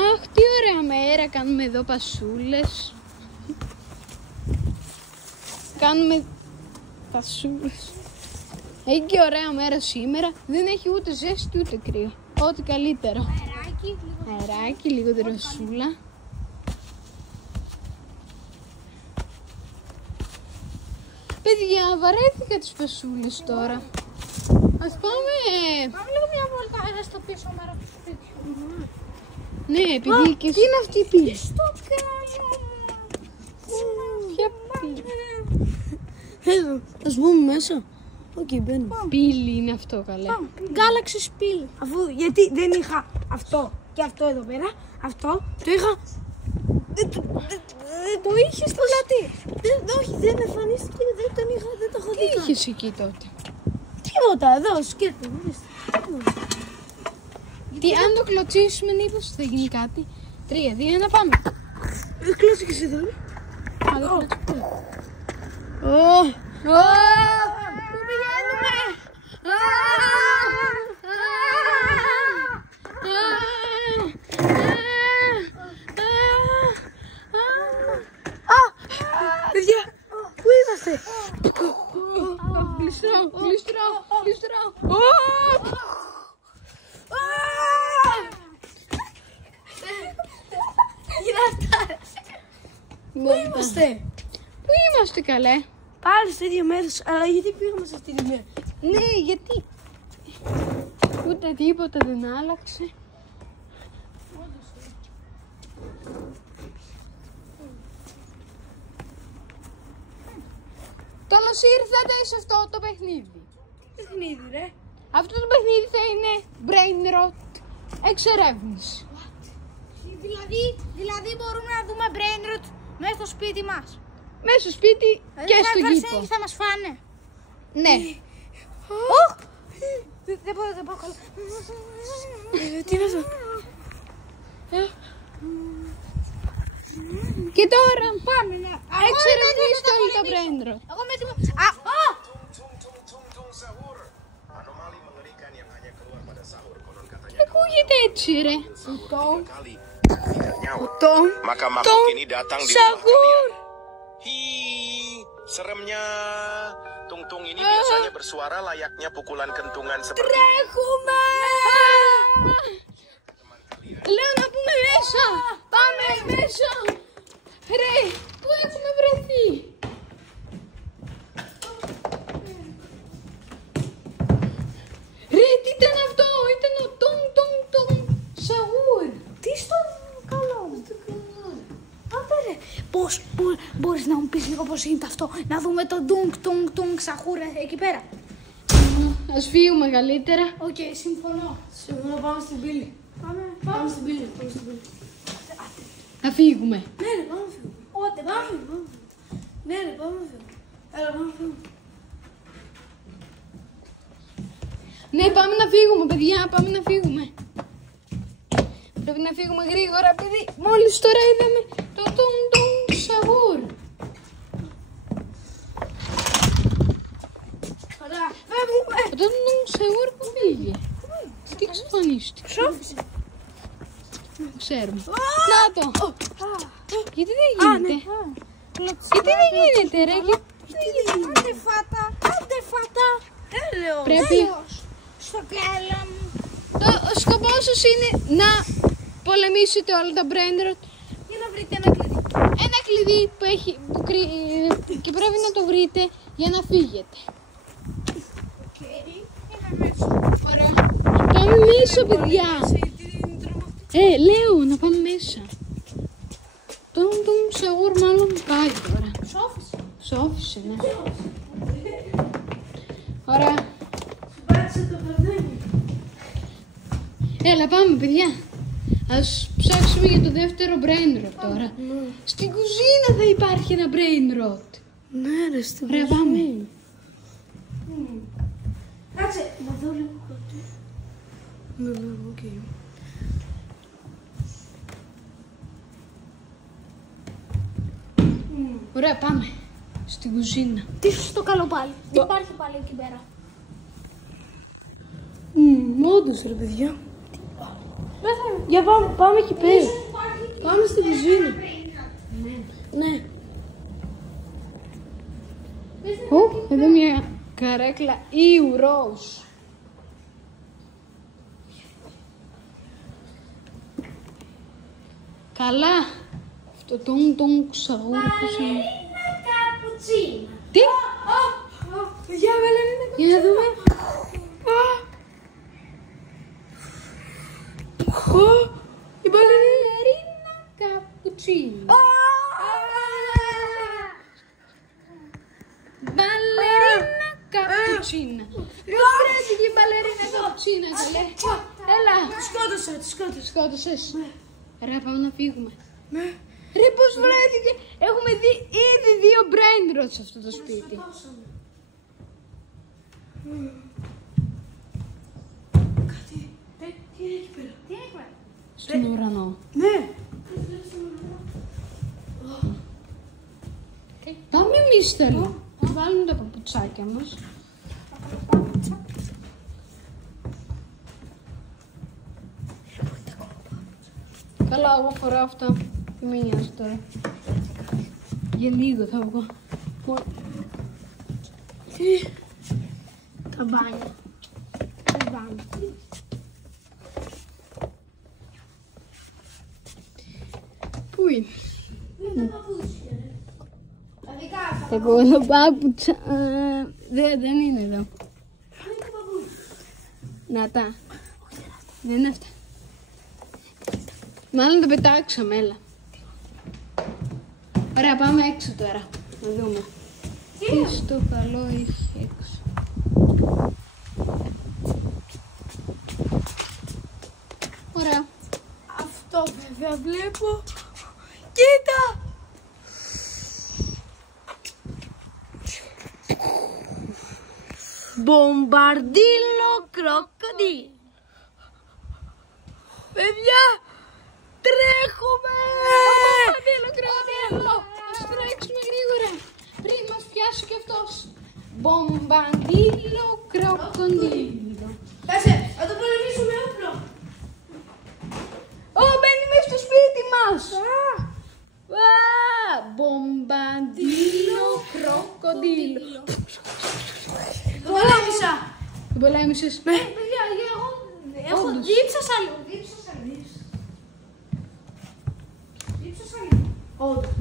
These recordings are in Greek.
Αχ, τι ωραία μέρα, κάνουμε εδώ πασούλες. Κάνουμε πασούλες. Έχει και ωραία μέρα σήμερα. Δεν έχει ούτε ζέστη ούτε κρύο. Ό,τι καλύτερο. Αεράκι, λίγο δροσούλα. Παιδιά, βαρέθηκα τις πασούλες τώρα. Ας πάμε... Πάμε λίγο μια βόλτα στο πίσω μέρος του σπίτιου. Ναι, επειδή και... Τι είναι αυτή η πύλη? Στο καλό. Ποια πύλη? Εδώ, ας μπούμε μέσα. Οκ, μπαίνουμε. Πύλη είναι αυτό, καλέ. Galaxy Spill. Αφού, γιατί δεν είχα αυτό και αυτό εδώ πέρα. Αυτό το είχα... Το είχε στο πλατή. Όχι, δεν εμφανίστηκε, δεν τον είχα, δεν το έχω δει. Τι είχες εκεί τότε? Τίποτα, εδώ, σκέτο. Τι, αν το κλωτσίσουμε, μήπως θα γίνει κάτι? 3, 2, 1, πάμε. Κλώτσικες εδώ. Άλλο κλωτσικό. Πού πηγαίνουμε? Παιδιά, πού είμαστε? Γλιστρώ. Πού είμαστε? Πού είμαστε, καλέ? Πάλι στο ίδιο μέρος, αλλά γιατί πήγαμε σε αυτή τη μέρα? Ναι, γιατί? Ούτε τίποτα δεν άλλαξε. Καλώς ήρθατε σε αυτό το παιχνίδι. Παιχνίδι, ρε. Αυτό το παιχνίδι θα είναι brain rot εξερεύνηση. Δηλαδή μπορούμε να δούμε brain rot μέσα στο σπίτι μας. Μέσα στο σπίτι και στο Οι γήπο. θα μας φάνε. Ναι. Δεν μπορώ καλά. Τι είναι αυτό? Και τώρα Πάμε να... εξερευνήστε όλο το brain rot. Εγώ με έτοιμο. Anomali mengerikan yang hanya keluar pada sahur konon katanya. Ακούγεται έτσι, ρε. Kali tidak nyawa. Tom. Maka makhluk ini datang di rumah Sahur. kalian. Hi, seremnya. Tung-tung ini biasanya bersuara layaknya pukulan kentungan seperti ini. Έχουμε! Λέω να πούμε μέσα. Πάμε μέσα. Ρε, πού έχουμε βρεθεί? Ρε, τι ήταν αυτό? Ήταν ο Τονγκ Σαγούρ. Τι στο καλό. Άντε ρε. Πώς μπορείς να μου πεις λίγο πώς είναι αυτό? Να δούμε το ντουνγκ σαχούρα εκεί πέρα. Ας φύγουμε καλύτερα. Οκ, συμφωνώ. Συμφωνώ, πάμε στην πύλη. Πάμε στην πύλη. Να φύγουμε. Ναι, ρε, πάμε να φύγουμε. Ότε, πάμε. Ναι, ρε, πάμε να φύγουμε. Έλα, πάμε να φύγουμε. Ναι, πάμε να φύγουμε, παιδιά. Πάμε να φύγουμε. Πρέπει να φύγουμε γρήγορα, επειδή μόλις τώρα είδαμε το Τονγκ Σαγούρ. Ωραία, φεύγουμε. Ο Τονγκ Σαγούρ που πήγε? Τι εξαφανίστηκε? Σώφησε. Ξέρουμε. Να το. Γιατί δεν γίνεται? Γιατί δεν γίνεται, ρε? Άντε φάτα. Έλεος. Πρέπει. Στο καλό μου. Το σκοπό σας είναι να πολεμήσετε όλα τα brain rot Για να βρείτε ένα κλειδί. ένα κλειδί που έχει και πρέπει να το βρείτε για να φύγετε. Ωραία. Πάμε μέσα, παιδιά. Λέω να πάμε μέσα. Τον Σαγούρ μάλλον πάει τώρα. Σώφησε, ναι. Ωραία. Πάτσε το φαρδάκι. Έλα, πάμε, παιδιά. Ας ψάξουμε για το δεύτερο brain rot τώρα. Στην κουζίνα θα υπάρχει ένα brain rot. Ναι, ρε, στην Ωραία, πάμε. Κάτσε, να δω λίγο κάτι. Ναι, οκ. Ωραία, πάμε. Στην κουζίνα. Τι στο καλό πάλι. Τι υπάρχει πάλι εκεί πέρα. Όντως, ρε, παιδιά. Για πάμε εκεί πέρα. Πάμε στην κουζίνα. Ναι. Εδώ μια καρέκλα Ιου Ροζ. Καλά. Αυτό τον ξαγούρι πώς είναι. Καπουτσίνα. Τι? Για βαλερίνα. Για να δούμε. Η μπαλερίνα Καπουτσίνα. Μπαλερίνα καπουτσίνα. Πώς βρέθηκε η μπαλερίνα καπουτσίνα, καλέ. Έλα. Σκότωσες. Ρε, πάμε να φύγουμε. Ρε, πώς βρέθηκε. Έχουμε δει ήδη 2 brain rot σε αυτό το σπίτι. Τι είναι εκεί πέρα. Στον ουρανό. Ναι. Πάμε εμείς θέλω. Να βάλουμε τα παπουτσάκια μας. Καλά, εγώ φοράω αυτά. Τι με νοιάζει τώρα. Για λίγο θα βγω. Τα μπάνια. Πού είναι? Τα κολοπάπουτσα. Δεν είναι εδώ. Να τα. Δεν είναι αυτά. Μάλλον τα πετάξαμε, έλα. Ωραία, πάμε έξω τώρα. Να δούμε. Τι στο καλό έχει έξω. Ωραία. Αυτό βέβαια βλέπω. Κοίτα! Μπομπαρντίλο κροκοντίλ. Παιδιά, τρέχουμε! Κροκοντίλο! Ας τρέξουμε γρήγορα. Πριν μας πιάσει κι αυτός. Μπομπαντίλο κροκοντίλο. Κάτσε, θα το πολεμήσουμε όπλο. Ω, μπαίνει μέσα στο σπίτι μας. Μπομπαντίλο κροκοντίλο. Πολέμησα. Τον πολέμησες? Ναι. Παιδιά, εγώ Όντως. δίψασα λίγο. Δίψασα λίγο. Όντως.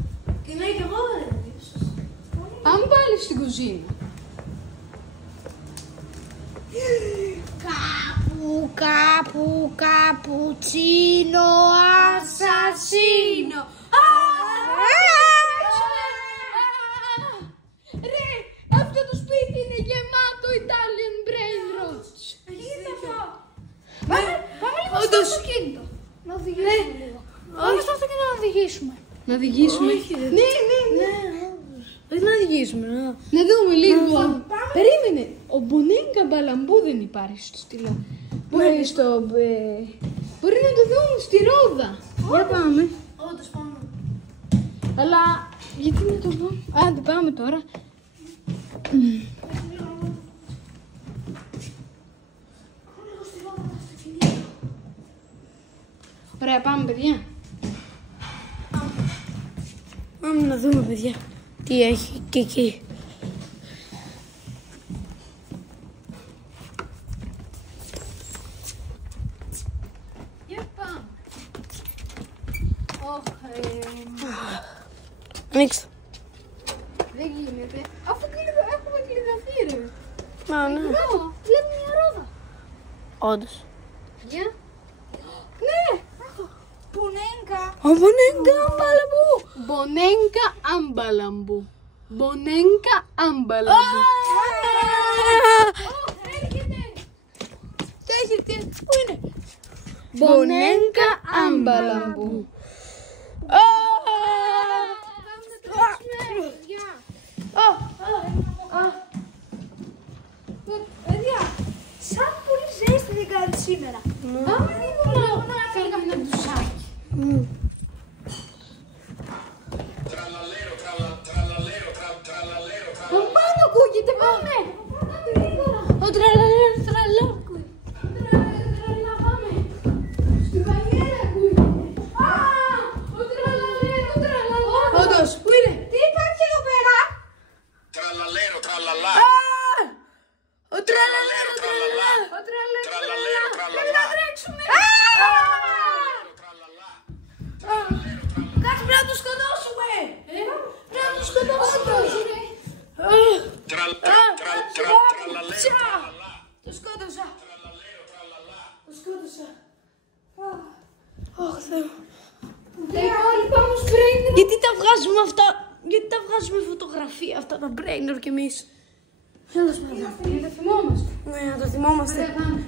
Και ναι, και εγώ δεν δίψασα. Πάμε πάλι στην κουζίνα. Κάπου, καπουτσίνο, ασασίνο. Ρε, αυτό το σπίτι είναι γεμάτο Italian brain rots. Πάμε λίγο στο αυτοκίνητο. Να οδηγήσουμε λίγο. Πάμε στο αυτοκίνητο να οδηγήσουμε. Να οδηγήσουμε. Ναι. Δεν να οδηγήσουμε, Να δούμε λίγο. Περίμενε. Ο Μπονέγκα Μπαλαμπού δεν υπάρχει στο στυλό. Μπορεί να το δούμε στη Ρόδα. Για πάμε. Όντως πάμε. Αλλά γιατί να το δούμε. Άντε πάμε τώρα. Ωραία, πάμε παιδιά. Πάμε να δούμε, παιδιά, τι έχει και εκεί. Για πάμε. Ανοίξτε. Δεν γίνεται. Αφού έχουμε κλειδωθεί ρε. Μα ναι. Βλέπουμε μια ρόδα. Όντως. Για. Ναι. Μπουνέγκα. Ο Μπονέγκα Μπαλαμπού. Μπονέγκα Αμπαλαμπού. Μπονέγκα Αμπαλαμπού. Έρχεται. Πού είναι? Μπονέγκα Αμπαλαμπού. Παιδιά, σαν πολύ ζέστη δεν κάνει σήμερα. Πάμε λίγο να κάνουμε ένα ντουσάκι. Πάνω ακούγεται, πάμε. Ο τραλαλέρο τραλό. Πάμε. Θεό. Τα υπόλοιπα όμως brain rot. Γιατί τα βγάζουμε αυτά, γιατί τα βγάζουμε φωτογραφία αυτά τα brain rot κι εμείς. Τέλος πάντων. Γιατί τα θυμόμαστε. Ναι, να το θυμόμαστε. Ωραία, πάμε.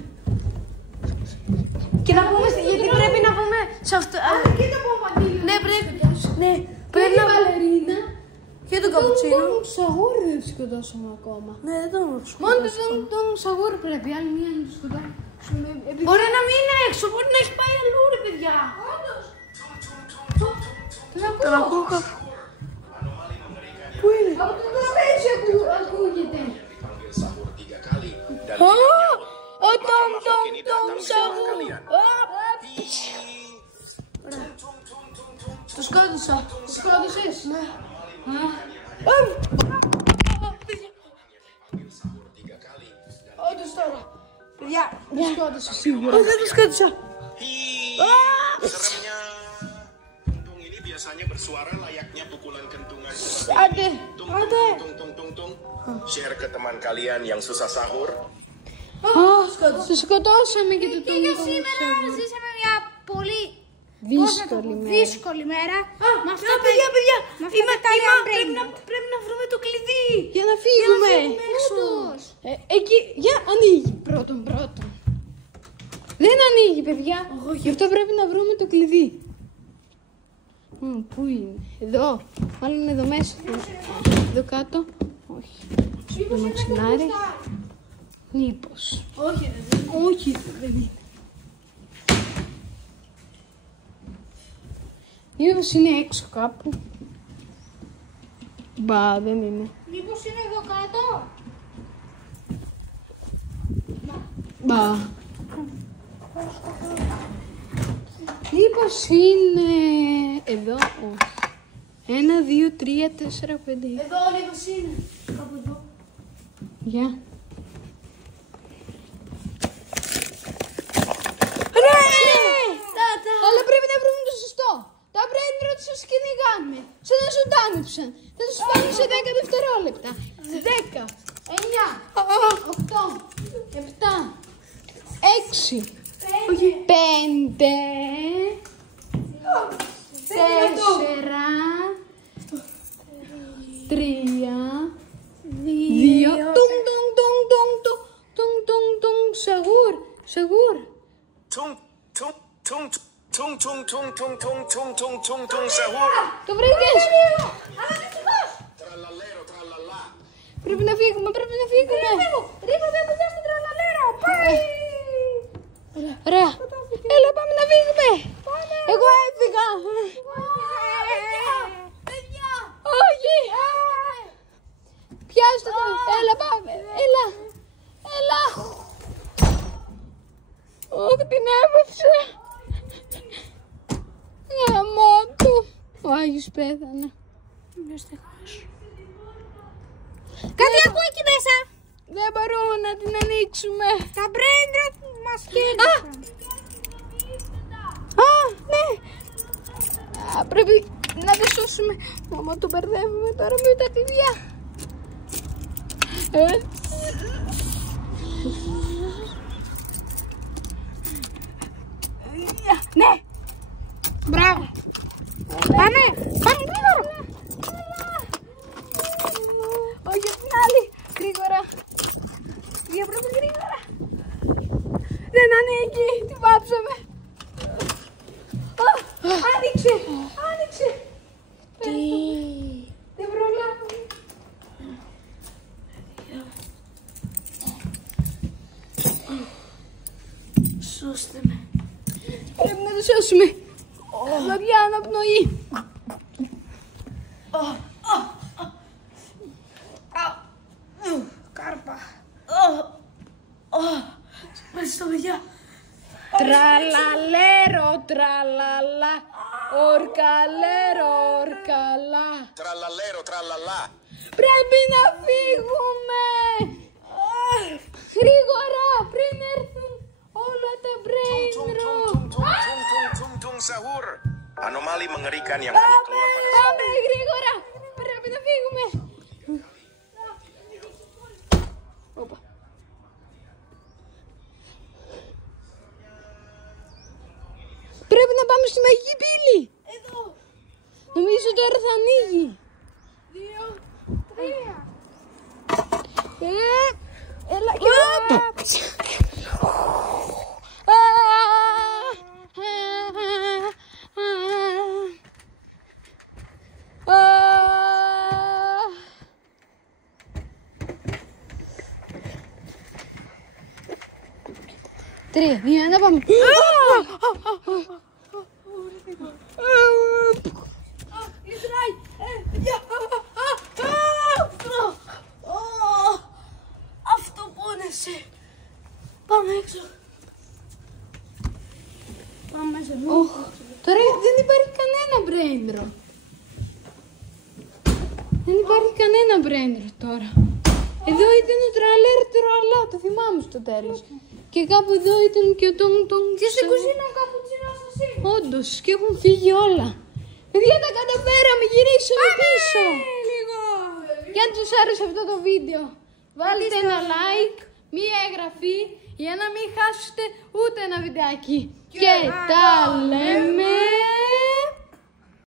Και να πούμε, γιατί πρέπει να πούμε σε αυτό. Κοίτα Παπαντήλιο. Ναι, πρέπει. Ναι, Πρέπει πρέπει να να. βαλερίνα. Και τον καπουτσίνο. Τον σαγούρι δεν σκοτώσαμε ακόμα. Ναι, δεν τον Μόνο τον σαγούρι πρέπει, άλλη μία να το σκοτώσουμε. Μπορεί να μην είναι έξω, μπορεί να έχει πάει αλλού, ρε παιδιά. Τον ακούω κάπου. Πού είναι? Από το τραπέζι ακούγεται. Dipanggil sahur 3 kali dan Oh, tidak nyaut. oh, Maka tong, makhluk tong, ini tong, datang di sahur. sebelah kalian. Το σκότωσα. Το σκότωσες. Ναι. Όντως τώρα. Παιδιά, Το σκότωσες σίγουρα. δεν το σκότωσα. Seremnya kentung ini biasanya bersuara layaknya pukulan kentungan. Άντε, Tung, άντε. tung, tung, tung, tung. Share ke teman kalian yang susah sahur. Το σκοτώσαμε και το τον Για σήμερα ζήσαμε μια πολύ δύσκολη μέρα. δύσκολη μέρα. Με αυτό Παιδιά, παιδιά, με αυτά τα καλιά brain rot. πρέπει να βρούμε το κλειδί. Για να φύγουμε. Όντως. Εκεί, για ανοίγει πρώτον. Δεν ανοίγει, παιδιά. Γι' αυτό πρέπει να βρούμε το κλειδί. Πού είναι? Εδώ. Μάλλον είναι εδώ μέσα. Εδώ κάτω. Όχι. Το μαξιλάρι. Μήπως. Όχι, δεν είναι. Μήπως είναι έξω κάπου. Μπα, δεν είναι. Μήπως είναι εδώ κάτω. Μπα. Μήπως είναι εδώ, όχι. 1, 2, 3, 4, 5. Εδώ μήπως είναι. Κάπου εδώ. Γεια. Αλλά πρέπει να βρούμε το σωστό. Τα brain rot σας κυνηγάνε. Σαν να ζωντάνεψαν. Θα τους πάνε σε 10 δευτερόλεπτα. 10, 9, 8, 7, 6, 5, 4, 3, 2. Τουνγκ, τουνγκ, τουνγκ, τουνγκ, τουνγκ, τουνγκ, τουνγκ. Σαγούρ. Tung, tung, tung, tung, tung, tung, tung, tung, tung, tung, tung, tung, sahur. Το βρήκες. Tralalero, tralala. Πρέπει να φύγουμε. Ρίχνω τα παιδιά στην τραλαλέρα. Πάει. Ωραία. Έλα, πάμε να φύγουμε. Εγώ έφυγα. Παιδιά. Όχι. Πιάστε το. Έλα, πάμε. Έλα. Όχι, την έβαψε. Γαμό του. Ο Άγιος πέθανε. Κάτι ακούω εκεί μέσα. Δεν μπορούμε να την ανοίξουμε. Τα brain rot μας κέρδισαν. Ναι. Πρέπει να το σώσουμε. Μαμά, το μπερδεύουμε τώρα με τα κλειδιά. Ναι. Μπράβο. Πάμε γρήγορα. Όχι, απ' την άλλη. Γρήγορα. Για πρώτα γρήγορα. Δεν ανοίγει. Την πάψαμε. Άνοιξε. Τι. Δεν προλάβαμε. Σώστε με. Πρέπει να το σώσουμε. Βαριά αναπνοή. Κάρπα. Ευχαριστώ, παιδιά. Τραλαλέρο, τραλαλά. Ορκαλέρο, ορκαλά. Tralalero, tralala. Πρέπει να φύγουμε. Γρήγορα, πριν έρθουν όλα τα brain Tung, tung, rot. tung, tung, tung, tung, tung, tung, sahur. Anomali mengerikan yang hanya keluar pada saat Πάμε γρήγορα. Πρέπει να φύγουμε. Όπα. Πρέπει να να πάμε στη μαγική πύλη. Εδώ. Νομίζω τώρα θα ανοίγει. 2, 3. Έλα και Τρία, μία, να πάμε. Λιτράει. Αυτό πόνεσε. Πάμε έξω. Πάμε μέσα. Τώρα δεν υπάρχει κανένα brain. Δεν υπάρχει κανένα brain τώρα. Εδώ ήταν ο τραλά, το θυμάμαι στο τέλος. Και κάπου εδώ ήταν και ο τονγκ. Και στην κουζίνα ο καπουτσίνος ασύμ. Όντως, και έχουν φύγει όλα. Παιδιά, τα καταφέραμε, γυρίσαμε πίσω. Λίγο. Και αν σας άρεσε αυτό το βίντεο, βάλτε ένα like, μία εγγραφή, για να μην χάσετε ούτε ένα βιντεάκι. Και τα λέμε...